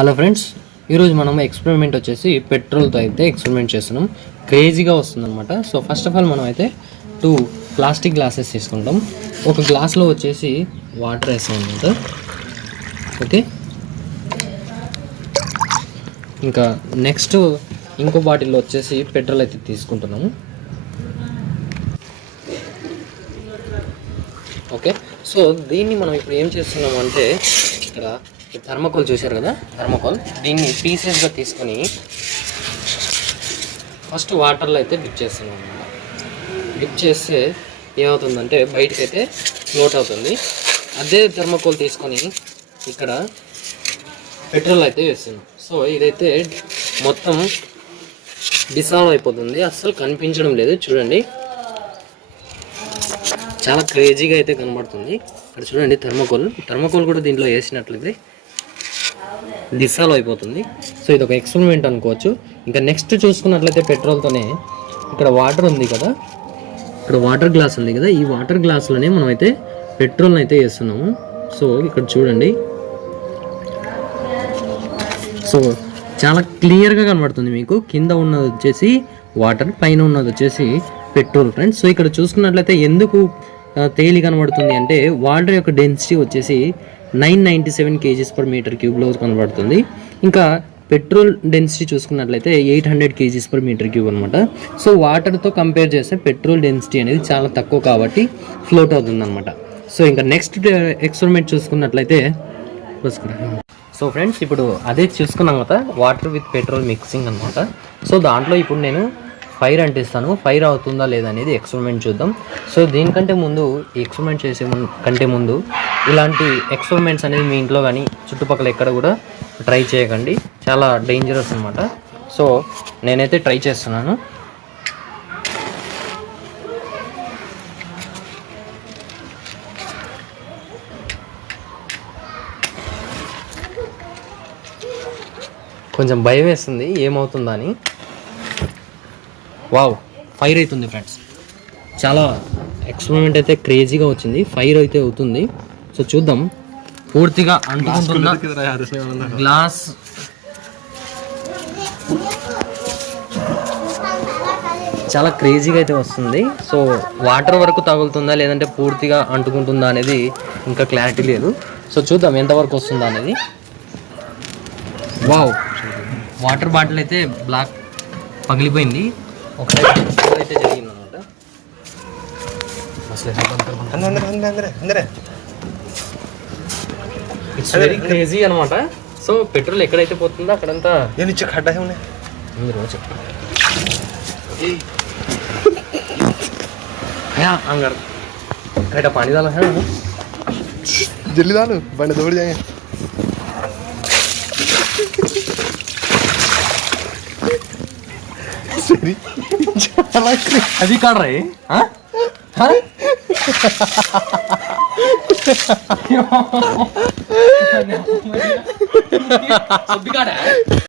Hello friends, ఈరోజు మనం experiment వచ్చేసి పెట్రోల్తో అయితే ఎక్స్పెరిమెంట్ చేస్తున్నాం. క్రేజీగా వస్తుందన్నమాట. సో ఫస్ట్ ఆఫ్ ఆల్ మనం అయితే 2 ప్లాస్టిక్ గ్లాసెస్ తీసుకుంటాం. ఒక గ్లాస్లో వచ్చేసి వాటర్ వేస్తాం అనమాట. ఓకే, ఇంకా నెక్స్ట్ ఇంకో బాటిల్లో వచ్చేసి పెట్రోల్ అయితే తీసుకుంటున్నాము. ఓకే, సో దీన్ని మనం ఇప్పుడు ఏం చేస్తున్నాం అంటే, ఇక్కడ థర్మకోల్ చూశారు కదా, థర్మకోల్ దీన్ని పీసెస్గా తీసుకొని ఫస్ట్ వాటర్లో అయితే డిప్ చేస్తున్నాం అన్నమాట. డిప్ చేస్తే ఏమవుతుందంటే బయటకైతే ఫ్లోట్ అవుతుంది. అదే థర్మకోల్ తీసుకొని ఇక్కడ పెట్రోల్ అయితే వేస్తున్నాం. సో ఇదైతే మొత్తం డిసాల్వ్ అయిపోతుంది, అస్సలు కనిపించడం లేదు. చూడండి, చాలా క్రేజీగా అయితే కనబడుతుంది. ఇక్కడ చూడండి, థర్మకోల్ కూడా దీంట్లో వేసినట్లయితే డిసాల్వ్ అయిపోతుంది. సో ఇది ఒక ఎక్స్పెరిమెంట్ అనుకోవచ్చు. ఇంకా నెక్స్ట్ చూసుకున్నట్లయితే పెట్రోల్తోనే ఇక్కడ వాటర్ ఉంది కదా, ఇక్కడ వాటర్ గ్లాస్ ఉంది కదా, ఈ వాటర్ గ్లాస్లోనే మనం అయితే పెట్రోల్ని అయితే వేస్తున్నాము. సో ఇక్కడ చూడండి, సో చాలా క్లియర్గా కనబడుతుంది మీకు. కింద ఉన్నది వచ్చేసి వాటర్, పైన ఉన్నది వచ్చేసి పెట్రోల్ ఫ్రెండ్స్. సో ఇక్కడ చూసుకున్నట్లయితే ఎందుకు తేలి కనబడుతుంది అంటే, వాటర్ యొక్క డెన్సిటీ వచ్చేసి 997 kg/m³ కనబడుతుంది. ఇంకా పెట్రోల్ డెన్సిటీ చూసుకున్నట్లయితే 800 kg/m³ అనమాట. సో వాటర్తో కంపేర్ చేస్తే పెట్రోల్ డెన్సిటీ అనేది చాలా తక్కువ కాబట్టి ఫ్లోట్ అవుతుంది అనమాట. సో ఇంకా నెక్స్ట్ ఎక్స్పెరిమెంట్ చూసుకున్నట్లయితే, సో ఫ్రెండ్స్ ఇప్పుడు అదే చూసుకున్నాం కదా, వాటర్ విత్ పెట్రోల్ మిక్సింగ్ అనమాట. సో దాంట్లో ఇప్పుడు నేను ఫైర్ అంటిస్తాను. ఫైర్ అవుతుందా లేదా అనేది ఎక్స్పెరిమెంట్ చూద్దాం. సో దీనికంటే ముందు, ఈ ఎక్స్పెరిమెంట్ చేసే కంటే ముందు ఇలాంటి ఎక్స్పెరిమెంట్స్ అనేది మీ ఇంట్లో కానీ చుట్టుపక్కల ఎక్కడ కూడా ట్రై చేయకండి, చాలా డేంజరస్ అనమాట. సో నేనైతే ట్రై చేస్తున్నాను. కొంచెం భయం వేస్తుంది ఏమవుతుందా అని. వావ్, ఫైర్ అవుతుంది ఫ్రెండ్స్. చాలా ఎక్స్పెరిమెంట్ అయితే క్రేజీగా వచ్చింది. ఫైర్ అయితే అవుతుంది. సో చూద్దాం. పూర్తిగా అంటుకుంటున్న గ్లాస్ చాలా క్రేజీగా అయితే వస్తుంది. సో వాటర్ వరకు తగులుతుందా లేదంటే పూర్తిగా అంటుకుంటుందా అనేది ఇంకా క్లారిటీ లేదు. సో చూద్దాం ఎంతవరకు వస్తుందా అనేది. వావ్, వాటర్ బాటిల్ అయితే బ్లాక్ పగిలిపోయింది. ఒకసారి అయితే జరిగింది అనమాట. ఇట్స్ వెరీ క్రేజీ అనమాట. సో పెట్రోల్ ఎక్కడైతే పోతుందో అక్కడంతా अंदर पानी डाला है जल्दी डालो, बंद दौड़ जाएंगे. अभी काट रहे हैं? हाँ हाँ सब भी काट है.